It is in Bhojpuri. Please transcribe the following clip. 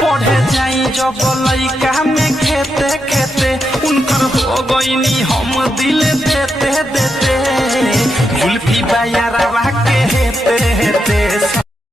पढ़े जाई जब लइका में खेते खेते उनकर हो गईनी हम दिल देते देते जुल्फी बायारवा के